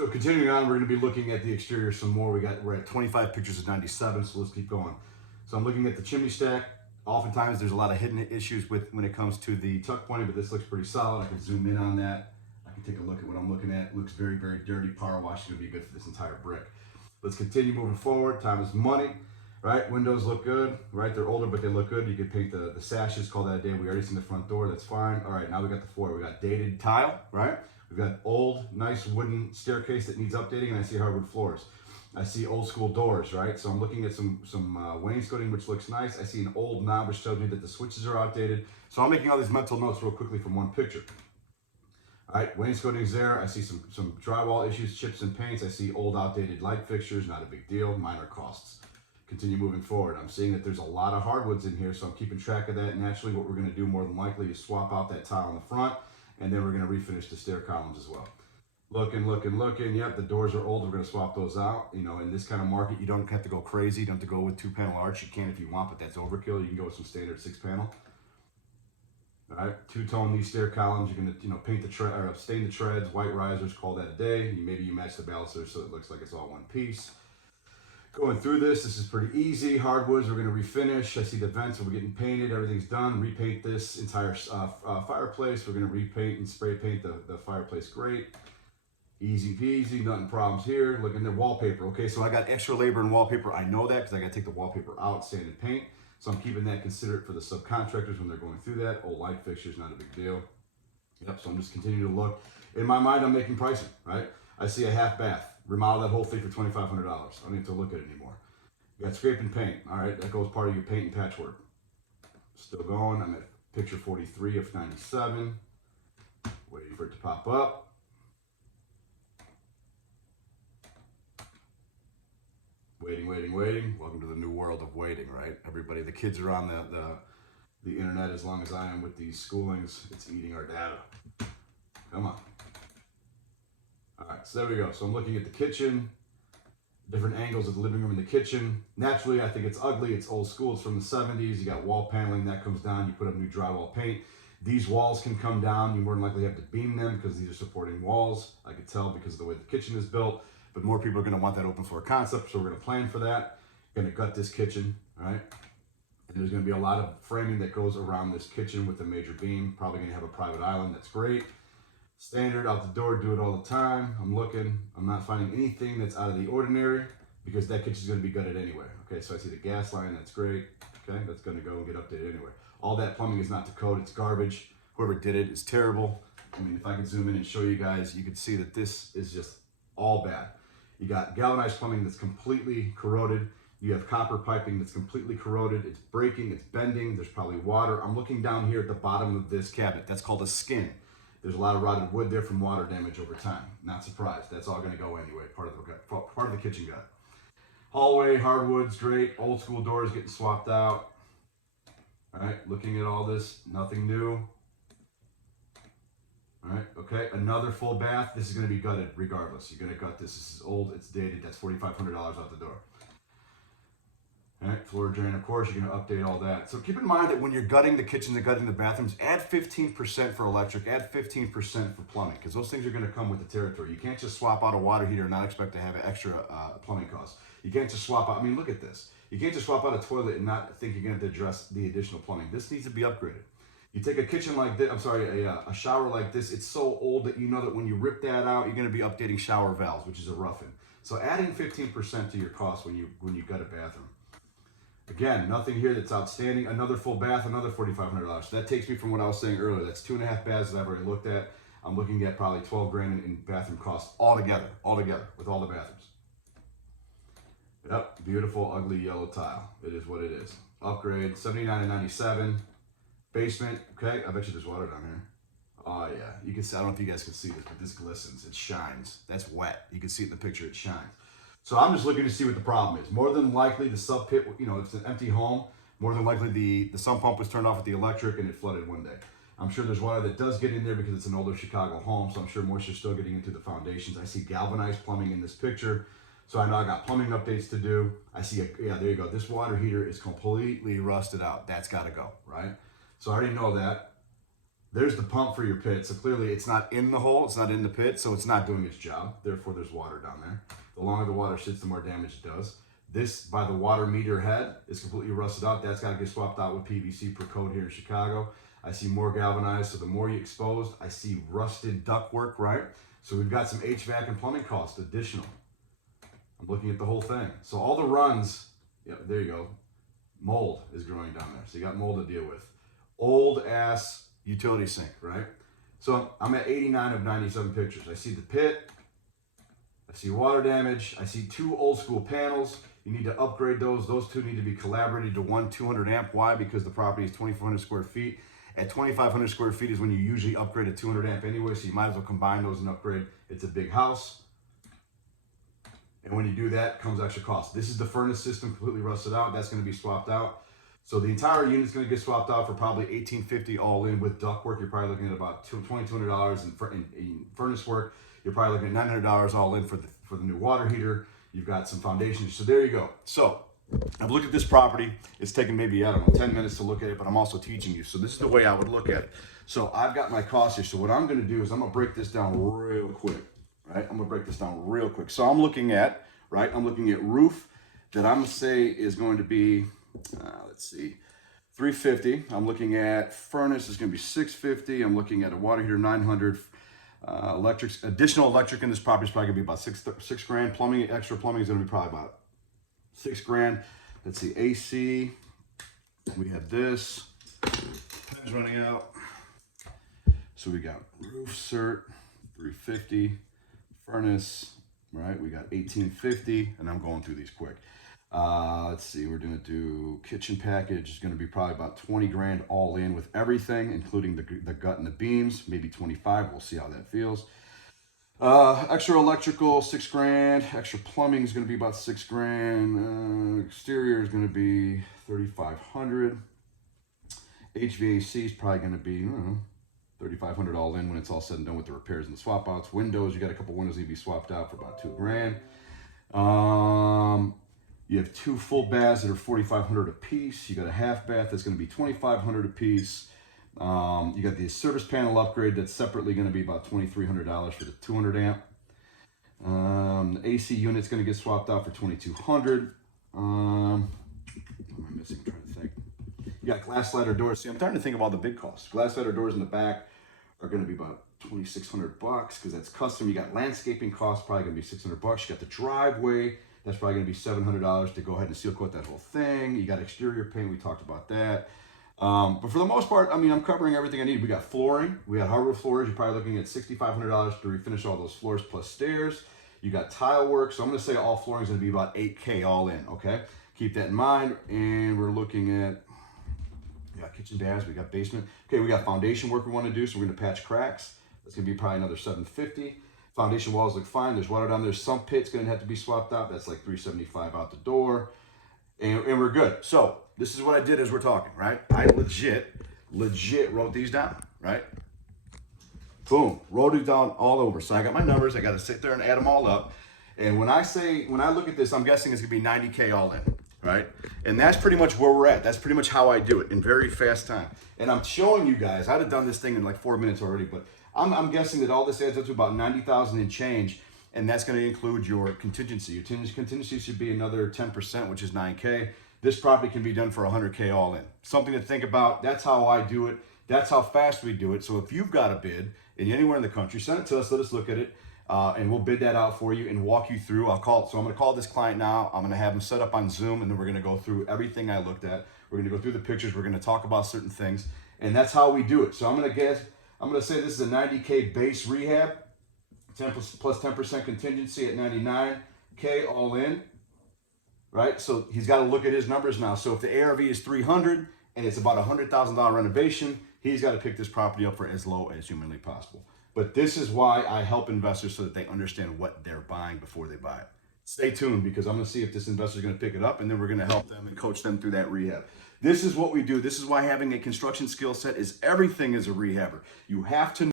So continuing on, we're going to be looking at the exterior some more. We're at 25 pictures of 97, so let's keep going. So I'm looking at the chimney stack. Oftentimes there's a lot of hidden issues with when it comes to the tuck pointing, but this looks pretty solid. I can zoom in on that. I can take a look at what I'm looking at. It looks very, very dirty. Power wash is going to be good for this entire brick. Let's continue moving forward. Time is money, right? Windows look good, right? They're older, but they look good. You can paint the sashes, call that a day. We already seen the front door. That's fine. All right, now we got the floor. We got dated tile, right? We've got old, nice wooden staircase that needs updating, and I see hardwood floors. I see old school doors, right? So I'm looking at some wainscoting, which looks nice. I see an old knob, which tells me that the switches are outdated. So I'm making all these mental notes real quickly from one picture. All right, wainscoting's there. I see some drywall issues, chips and paints. I see old, outdated light fixtures, not a big deal, minor costs. Continue moving forward. I'm seeing that there's a lot of hardwoods in here, so I'm keeping track of that. Naturally, what we're gonna do more than likely is swap out that tile in the front, and then we're gonna refinish the stair columns as well. Looking. Yep, the doors are old. We're gonna swap those out. You know, in this kind of market, you don't have to go crazy. You don't have to go with 2-panel arch. You can if you want, but that's overkill. You can go with some standard 6-panel. All right, two-tone these stair columns. You're gonna, paint the stain the treads, white risers. Call that a day. Maybe you match the balusters so it looks like it's all one piece. Going through this is pretty easy. Hardwoods, we're gonna refinish. I see the vents, so we're getting painted. Everything's done. Repaint this entire fireplace. We're gonna repaint and spray paint the fireplace. Great. Easy peasy, nothing problems here. Look in the wallpaper. Okay, so I got extra labor in wallpaper. I know that because I got to take the wallpaper out, sand and paint. So I'm keeping that considerate for the subcontractors when they're going through that. Old light fixtures, not a big deal. Yep, so I'm just continuing to look. In my mind, I'm making pricing, right? I see a half bath. Remodel that whole thing for $2,500. I don't need to look at it anymore. You got scrape and paint. All right, that goes part of your paint and patchwork. Still going. I'm at picture 43 of 97. Waiting for it to pop up. Waiting. Welcome to the new world of waiting, right? Everybody, the kids are on the internet as long as I am with these schoolings. It's eating our data. Come on. All right, so there we go. So I'm looking at the kitchen, different angles of the living room and the kitchen. Naturally, I think it's ugly. It's old school. It's from the 70s. You got wall paneling that comes down. You put up new drywall paint. These walls can come down. You more than likely have to beam them because these are supporting walls. I could tell because of the way the kitchen is built. But more people are going to want that open floor concept, so we're going to plan for that. Going to gut this kitchen, right? And there's going to be a lot of framing that goes around this kitchen with a major beam. Probably going to have a private island. That's great. Standard out the door, do it all the time. I'm looking. I'm not finding anything that's out of the ordinary because that kitchen's going to be gutted anyway. Okay, so I see the gas line. That's great. Okay, that's going to go and get updated anyway. All that plumbing is not to code. It's garbage. Whoever did it is terrible. I mean, if I could zoom in and show you guys, you could see that this is just all bad. You got galvanized plumbing that's completely corroded. You have copper piping that's completely corroded. It's breaking, it's bending. There's probably water. I'm looking down here at the bottom of this cabinet. That's called a skin. There's a lot of rotted wood there from water damage over time. Not surprised. That's all going to go anyway. Part of the kitchen gut. Hallway, hardwoods, great. Old school doors getting swapped out. All right, looking at all this, nothing new. All right, okay, another full bath. This is going to be gutted regardless. You're going to gut this. This is old, it's dated. That's $4,500 out the door. All right, floor drain, of course, you're going to update all that. So keep in mind that when you're gutting the kitchens and gutting the bathrooms, add 15% for electric, add 15% for plumbing, because those things are going to come with the territory. You can't just swap out a water heater and not expect to have extra plumbing costs. You can't just swap out, I mean, look at this. You can't just swap out a toilet and not think you're going to have to address the additional plumbing. This needs to be upgraded. You take a kitchen like this, a shower like this, it's so old that you know that when you rip that out, you're going to be updating shower valves, which is a rough-in. So adding 15% to your cost when you gut a bathroom. Again, nothing here that's outstanding. Another full bath, another $4,500. So that takes me from what I was saying earlier. That's 2.5 baths that I've already looked at. I'm looking at probably 12 grand in bathroom costs altogether, with all the bathrooms. Yep, beautiful, ugly yellow tile. It is what it is. Upgrade, 79 and 97. Basement, okay, I bet you there's water down here. Oh yeah, you can see, I don't know if you guys can see this, but this glistens, it shines. That's wet, you can see it in the picture, it shines. So I'm just looking to see what the problem is. More than likely the sub pit, if it's an empty home, more than likely the sump pump was turned off with the electric and it flooded one day. I'm sure there's water that does get in there because it's an older Chicago home, so I'm sure moisture's still getting into the foundations. I see galvanized plumbing in this picture. So I know I got plumbing updates to do. I see, yeah, there you go. This water heater is completely rusted out. That's gotta go, right? So I already know that. There's the pump for your pit. So clearly it's not in the hole, it's not in the pit, so it's not doing its job. Therefore, there's water down there. The longer the water sits, the more damage it does. This, by the water meter head, is completely rusted out. That's got to get swapped out with PVC per code here in Chicago. I see more galvanized, so the more you exposed, I see rusted ductwork, right? So we've got some HVAC and plumbing costs additional. I'm looking at the whole thing. So all the runs, yeah, there you go. Mold is growing down there. So you got mold to deal with. Old ass utility sink, right? So I'm at 89 of 97 pictures. I see the pit, I see water damage, I see 2 old school panels. You need to upgrade those. Those 2 need to be collaborated to one 200 amp. Why? Because the property is 2,400 square feet. At 2,500 square feet is when you usually upgrade a 200 amp anyway, so you might as well combine those and upgrade. It's a big house. And when you do that, comes extra cost. This is the furnace system completely rusted out. That's going to be swapped out. So the entire unit's going to get swapped out for probably $1,850 all in with duct work. You're probably looking at about $2,200 in furnace work. You're probably looking at $900 all in for the new water heater. You've got some foundations. So there you go. So I've looked at this property. It's taken maybe, I don't know, 10 minutes to look at it, but I'm also teaching you. So this is the way I would look at it. So I've got my costs here. So what I'm going to do is I'm going to break this down real quick, right? I'm going to break this down real quick. So I'm looking at, right? I'm looking at roof that I'm going to say is going to be, let's see, $350. I'm looking at furnace is going to be $650. I'm looking at a water heater, $900. Additional electric in this property is probably going to be about six grand. Plumbing, extra plumbing is going to be probably about $6 grand. Let's see, AC. We have this. Pen's running out. So we got roof cert, $350. Furnace, right? We got $1,850, and I'm going through these quick. Let's see, we're gonna do kitchen package. Is gonna be probably about 20 grand all in with everything, including the gut and the beams, maybe 25. We'll see how that feels. Extra electrical, 6 grand. Extra plumbing is gonna be about 6 grand. Exterior is gonna be 3,500. HVAC is probably gonna be, I don't know, 3,500 all in when it's all said and done with the repairs and the swap outs. Windows, you got a couple windows that need to be swapped out for about 2 grand. You have 2 full baths that are 4,500 a piece. You got a half bath that's going to be 2,500 a piece. You got the service panel upgrade that's separately going to be about $2,300 for the 200 amp. The AC unit's going to get swapped out for $2,200. What am I missing? I'm trying to think. You got glass slider doors. See, I'm starting to think of all the big costs. Glass slider doors in the back are going to be about $2,600 because that's custom. You got landscaping costs, probably going to be $600. You got the driveway. That's probably going to be $700 to go ahead and seal coat that whole thing. You got exterior paint. We talked about that. But for the most part, I mean, I'm covering everything I need. We got flooring. We got hardwood floors. You're probably looking at $6,500 to refinish all those floors plus stairs. You got tile work. So I'm going to say all flooring is going to be about $8K all in. Okay. Keep that in mind. And we're looking at, we got kitchen baths. We got basement. Okay. We got foundation work we want to do. So we're going to patch cracks. That's going to be probably another $750. Foundation walls look fine. There's water down there. Some pit's going to have to be swapped out. That's like $375 out the door. And we're good. So this is what I did as we're talking, right? I legit wrote these down, right? Boom, wrote it down all over. So I got my numbers. I got to sit there and add them all up. And when I look at this, I'm guessing it's going to be 90K all in, right? And that's pretty much where we're at. That's pretty much how I do it in very fast time. And I'm showing you guys, I'd have done this thing in like 4 minutes already, but I'm guessing that all this adds up to about 90,000 and change, and that's going to include your contingency. Your contingency should be another 10%, which is 9K. This property can be done for 100K all in. Something to think about. That's how I do it. That's how fast we do it. So if you've got a bid and anywhere in the country, send it to us. Let us look at it, and we'll bid that out for you and walk you through. So I'm going to call this client now. I'm going to have him set up on Zoom, and then we're going to go through everything I looked at. We're going to go through the pictures. We're going to talk about certain things, and that's how we do it. So I'm going to say this is a 90K base rehab, 10 plus 10% contingency at 99K all in, right? So he's got to look at his numbers now. So if the ARV is 300 and it's about $100,000 renovation, he's got to pick this property up for as low as humanly possible. But this is why I help investors so that they understand what they're buying before they buy it. Stay tuned because I'm going to see if this investor is going to pick it up, and then we're going to help them and coach them through that rehab. This is what we do. This is why having a construction skill set is everything as a rehabber. You have to